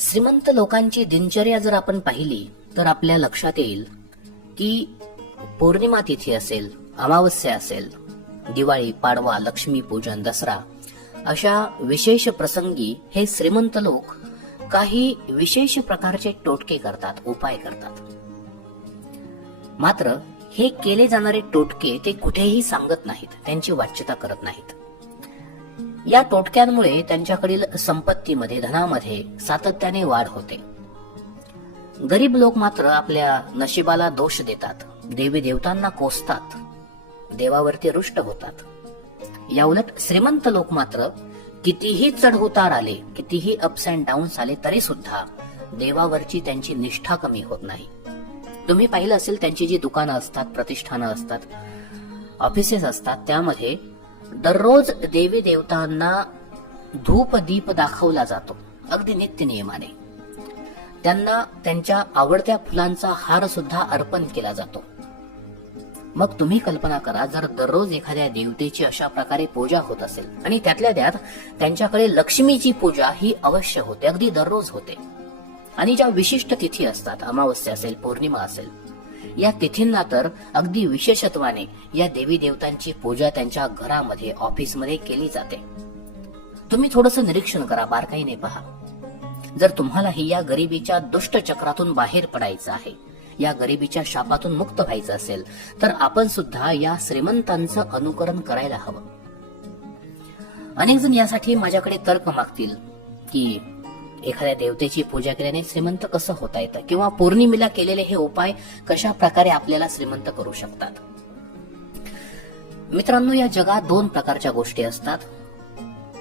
श्रीमंत लोकांची दिनचर्या जर आपण पाहिली तर आपल्या लक्षात येईल की पौर्णिमा तिथी असेल अमावस्या असेल दिवाळी पाडवा लक्ष्मी पूजन दसरा अशा विशेष प्रसंगी हे श्रीमंत लोक काही विशेष प्रकारचे टोटके करतात उपाय करतात. मात्र हे केले जाणारे टोटके ते कुठेही सांगत नाहीत त्यांची वाच्यता करत नाहीत. या टोटक्यांमुळे त्यांच्याकडील संपत्तीमध्ये धनामध्ये सातत्याने वाढ होते. गरीब लोक मात्र आपल्या नशिबाला दोष देतात. देवी देवतांना कोसतात. देवावरती रुष्ट होतात. याउलट श्रीमंत लोक मात्र कितीही चढउतार आले कितीही अप्स अँड डाऊन्स आले तरी सुद्धा देवावरची त्यांची निष्ठा कमी होत नाही. तुम्ही पाहिलं असेल त्यांची जी दुकानं असतात प्रतिष्ठानं असतात ऑफिसेस असतात त्यामध्ये दररोज देवी देवतांना धूप दीप दाखवला जातो. अगदी नित्य नियमाने. त्यांना त्यांच्या आवडत्या फुलांचा हार सुद्धा अर्पण केला जातो. मग तुम्ही कल्पना करा जर दररोज एखाद्या देवतेची अशा प्रकारे पूजा होत असेल आणि त्यातल्या त्यात त्यांच्याकडे लक्ष्मीची पूजा ही अवश्य होते अगदी दररोज होते. आणि ज्या विशिष्ट तिथी असतात अमावस्या असेल पौर्णिमा असेल या तिथींना तर अगदी विशेषत्वाने या देवी देवतांची पूजा त्यांच्या घरामध्ये ऑफिसमध्ये केली जाते. तुम्ही थोडस निरीक्षण करा बारकाईने पहा. जर तुम्हालाही या गरिबीच्या दुष्ट चक्रातून बाहेर पडायचं आहे या गरिबीच्या शापातून मुक्त व्हायचं असेल तर आपण सुद्धा या श्रीमंतांचं अनुकरण करायला हवं. अनेक जण यासाठी माझ्याकडे तर्क मागतील की एखाद्या देवतेची पूजा केल्याने श्रीमंत कसं होता येतं? किंवा पौर्णिमेला केलेले हे उपाय कशा प्रकारे आपल्याला श्रीमंत करू शकतात? मित्रांनो या जगात दोन प्रकारच्या गोष्टी असतात.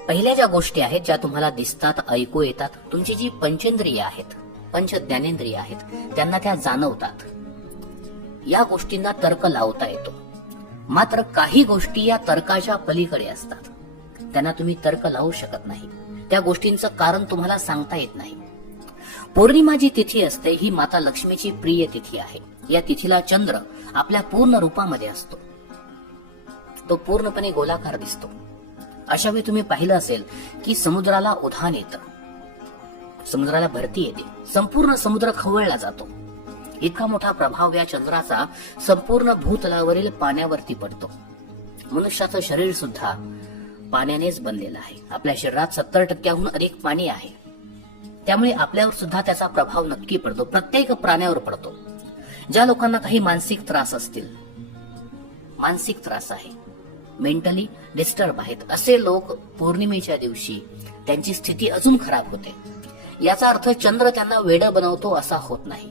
पहिल्या ज्या गोष्टी आहेत ज्या तुम्हाला दिसतात ऐकू येतात तुमची जी पंचेंद्रिय आहेत पंच ज्ञानेंद्रिय आहेत त्यांना त्या जाणवतात. या गोष्टींना तर्क लावता येतो. मात्र काही गोष्टी या तर्काच्या पलीकडे असतात. त्यांना तुम्ही तर्क लावू शकत नाही. त्या गोष्टींचं कारण तुम्हाला सांगता येत नाही. पौर्णिमा जी तिथी असते ही माता लक्ष्मीची प्रिय तिथी आहे. या तिथीला चंद्र आपल्या पूर्ण रूपामध्ये असतो. तो पूर्णपणे गोलाकार दिसतो. अशा वेळी तुम्ही पाहिलं असेल की समुद्राला उधाण येतं. समुद्राला भरती येते. संपूर्ण समुद्र खवळला जातो. इतका मोठा प्रभाव या चंद्राचा संपूर्ण भूतलावरील पाण्यावरती पडतो. मनुष्याचं शरीर सुद्धा पाण्यानेच बनलेलं आहे. आपल्या शरीरात सत्तर टक्क्याहून अधिक पाणी आहे. त्यामुळे आपल्यावर सुद्धा त्याचा प्रभाव नक्की पडतो. प्रत्येक प्राण्यावर पडतो. ज्या लोकांना काही मानसिक त्रास असतील मानसिक त्रास आहे. मेंटली डिस्टर्ब आहेत. असे लोक पौर्णिमेच्या दिवशी त्यांची स्थिती अजून खराब होते. याचा अर्थ चंद्र त्यांना वेड बनवतो असा होत नाही.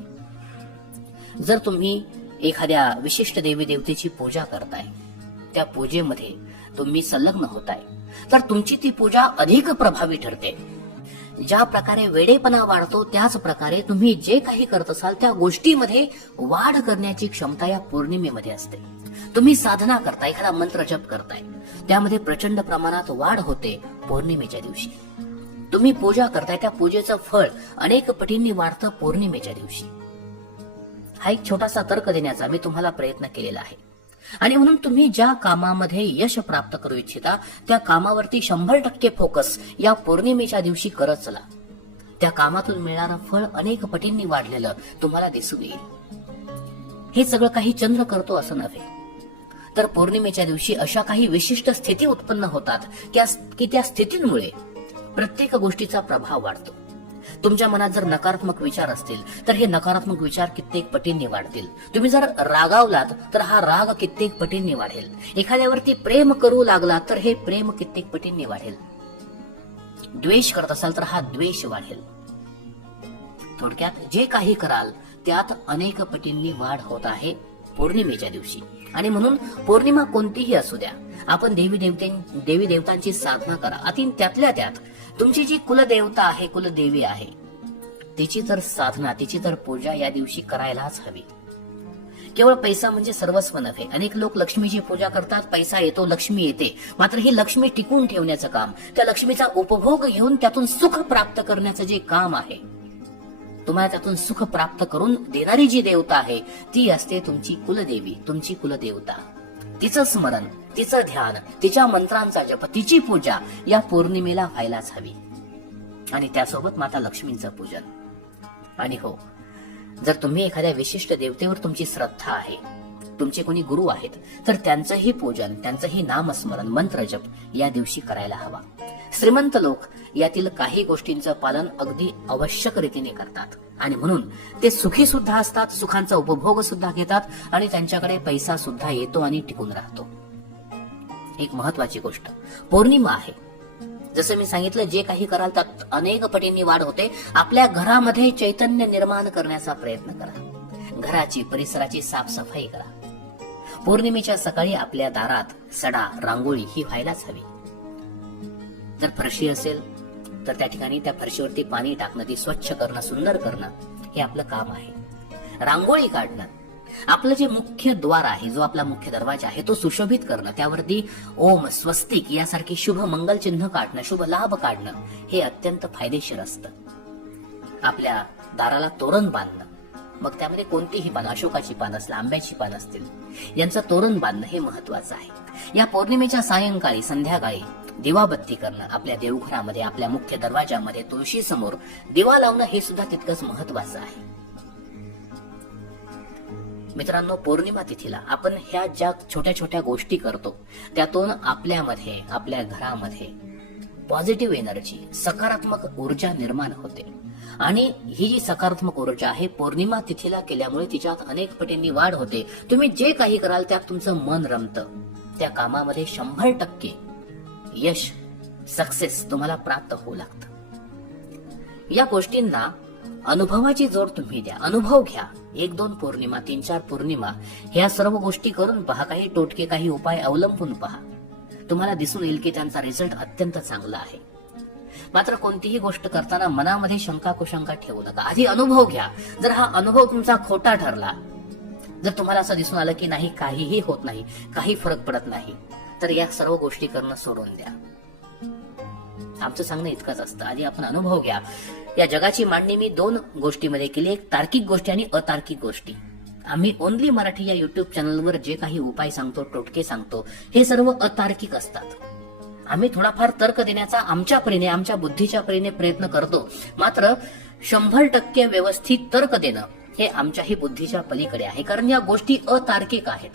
जर तुम्ही एखाद्या विशिष्ट देवी देवतेची पूजा करताय त्या पूजेमध्ये तुम्ही संलग्न होताय. तर तुमची ती पूजा अधिक प्रभावी ठरते. ज्या प्रकारे वेडेपणा वाढतो त्याच प्रकारे तुम्ही जे काही करत असाल त्या गोष्टीमध्ये वाढ करण्याची क्षमता या पौर्णिमेमध्ये असते. तुम्ही साधना करताय एखादा मंत्र जप करताय. त्यामध्ये प्रचंड प्रमाणात वाढ होते पौर्णिमेच्या दिवशी. तुम्ही पूजा करताय त्या पूजेचं फळ अनेक पटींनी वाढतं पौर्णिमेच्या दिवशी. हा एक छोटासा तर्क देण्याचा मी तुम्हाला प्रयत्न केलेला आहे. आणि म्हणून तुम्ही ज्या कामामध्ये यश प्राप्त करू इच्छिता त्या कामावरती शंभर टक्के फोकस या पौर्णिमेच्या दिवशी करत चला. त्या कामातून मिळणारं फळ अनेक पटींनी वाढलेलं तुम्हाला दिसून येईल. हे सगळं काही चंद्र करतो असं नव्हे. तर पौर्णिमेच्या दिवशी अशा काही विशिष्ट स्थिती उत्पन्न होतात की त्या स्थितींमुळे प्रत्येक गोष्टीचा प्रभाव वाढतो. तुमच्या मनात जर नकारात्मक विचार असतील तर हे नकारात्मक विचार कित्येक पटींनी वाढतील. तुम्ही जर रागावलात तर हा राग कित्येक पटींनी वाढेल. एखाद्यावरती प्रेम करू लागला तर हे प्रेम कित्येक पटींनी वाढेल. द्वेष करत असाल तर हा द्वेष वाढेल. थोडक्यात जे काही कराल त्यात अनेक पटींनी वाढ होत आहे पौर्णिमेच्या दिवशी. आणि म्हणून पौर्णिमा कोणतीही असू द्या. आपण देवी देवते देवी देवतांची साधना करा. अति त्यातल्या त्यात तुमची जी कुलदेवता आहे कुलदेवी आहे तिची तर साधना तिची तर पूजा या दिवशी करायलाच हवी. केवळ पैसा म्हणजे सर्वस्व नव्हे. अनेक लोक लक्ष्मीची पूजा करतात पैसा येतो लक्ष्मी येते. मात्र ही लक्ष्मी टिकून ठेवण्याचं काम त्या लक्ष्मीचा उपभोग घेऊन त्यातून सुख प्राप्त करण्याचं जे काम आहे तुम्हाला त्यातून सुख प्राप्त करून देणारी जी देवता आहे ती असते तुमची कुलदेवी तुमची कुलदेवता. तिचं स्मरण तिचं ध्यान तिच्या मंत्रांचा जप तिची पूजा या पौर्णिमेला व्हायलाच हवी. आणि त्यासोबत माता लक्ष्मींचं पूजन. आणि हो जर तुम्ही एखाद्या विशिष्ट देवतेवर तुमची श्रद्धा आहे तुमचे कोणी गुरु आहेत तर त्यांचंही पूजन त्यांचंही नामस्मरण मंत्र जप या दिवशी करायला हवा. श्रीमंत लोक यातील काही गोष्टींचं पालन अगदी आवश्यक रीतीने करतात. आणि म्हणून ते सुखी सुद्धा असतात सुखांचा उपभोग सुद्धा घेतात आणि त्यांच्याकडे पैसा सुद्धा येतो आणि टिकून राहतो. एक महत्वाची गोष्ट. पौर्णिमा आहे. जसं मी सांगितलं जे काही कराल त्यात अनेक पटींनी वाढ होते. आपल्या घरामध्ये चैतन्य निर्माण करण्याचा प्रयत्न करा. घराची परिसराची साफसफाई करा. पौर्णिमेच्या सकाळी आपल्या दारात सडा रांगोळी ही व्हायलाच हवी. जर फरशी असेल तर त्या ठिकाणी त्या फरशीवरती पाणी टाकणं ती स्वच्छ करणं सुंदर करणं हे आपलं काम आहे. रांगोळी काढणं. आपलं जे मुख्य द्वार आहे जो आपला मुख्य दरवाजा आहे तो सुशोभित करणं त्यावरती ओम स्वस्तिक यासारखी शुभ मंगल चिन्ह काढणं शुभ लाभ काढणं हे अत्यंत फायदेशीर असतं. आपल्या दाराला तोरण बांधणं. मग त्यामध्ये कोणतीही पानं अशोकाची पानं असतील आंब्याची पानं असतील यांचं तोरण बांधणं हे महत्वाचं आहे. या पौर्णिमेच्या सायंकाळी संध्याकाळी दिवाबत्ती करणं आपल्या देवघरामध्ये आपल्या मुख्य दरवाजामध्ये तुळशी समोर दिवा लावणं हे सुद्धा तितकंच महत्वाचं आहे. मित्रांनो पौर्णिमा तिथीला आपण ह्या ज्या छोट्या छोट्या गोष्टी करतो त्यातून आपल्यामध्ये आपल्या घरामध्ये पॉझिटिव्ह एनर्जी सकारात्मक ऊर्जा निर्माण होते. आणि ही जी सकारात्मक ऊर्जा आहे पौर्णिमा तिथीला केल्यामुळे तिच्यात अनेक पटींनी वाढ होते. तुम्ही जे काही कराल त्यात तुमचं मन रमतं. त्या कामामध्ये शंभर टक्के यश सक्सेस तुम्हाला प्राप्त होऊ लागतं. या गोष्टींना अनुभवाची जोड तुम्ही द्या. अनुभव घ्या. एक दोन पौर्णिमा तीन चार पौर्णिमा ह्या सर्व गोष्टी करून पहा. काही टोटके काही उपाय अवलंबून पहा. तुम्हाला दिसून येईल की त्यांचा रिझल्ट अत्यंत चांगला आहे. मात्र कोणतीही गोष्ट करताना मनामध्ये शंका कुशंका ठेवू नका. आधी अनुभव घ्या. जर हा अनुभव तुमचा खोटा ठरला जर तुम्हाला असं दिसून आलं की नाही काहीही होत नाही काही फरक पडत नाही तर या सर्व गोष्टी करणं सोडून द्या. आमचं सांगणं इतकंच असतं. आधी आपण अनुभव घ्या. या जगाची मांडणी मी दोन गोष्टीमध्ये केली. एक तार्किक गोष्टी आणि अतार्किक गोष्टी. आम्ही ओनली मराठी या युट्यूब चॅनलवर जे काही उपाय सांगतो टोटके सांगतो हे सर्व अतार्किक असतात. आम्ही थोडाफार तर्क देण्याचा आमच्या परीने आमच्या बुद्धीच्या परीने प्रयत्न करतो. मात्र शंभर टक्के व्यवस्थित तर्क देणं हे आमच्याही बुद्धीच्या पलीकडे आहे. कारण या गोष्टी अतार्किक आहेत.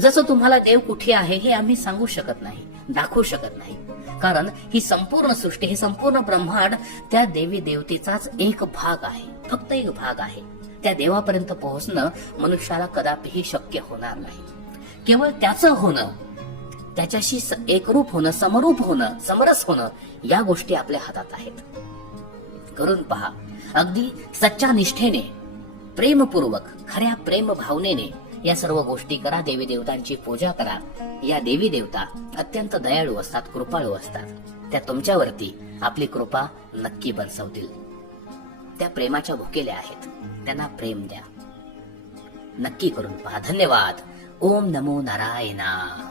जसं तुम्हाला देव कुठे आहे हे आम्ही सांगू शकत नाही दाखवू शकत नाही. कारण ही संपूर्ण सृष्टी हे संपूर्ण ब्रह्मांड त्या देवी देवतेचाच एक भाग आहे फक्त एक भाग आहे. त्या देवापर्यंत पोहोचणं मनुष्याला कदापिही शक्य होणार नाही. केवळ त्याचं होणं त्याच्याशी एकरूप होणं समरूप होणं समरस होणं या गोष्टी आपल्या हातात आहेत. करून पहा. अगदी सच्चा निष्ठेने प्रेमपूर्वक खऱ्या प्रेम भावनेने या सर्व गोष्टी करा देवी देवतांची पूजा करा. या देवी देवता अत्यंत दयाळू असतात कृपाळू असतात. त्या तुमच्यावरती आपली कृपा नक्की बरसवतील. त्या प्रेमाच्या भुकेल्या आहेत. त्यांना प्रेम द्या. नक्की करून पहा. धन्यवाद. ओम नमो नारायणा.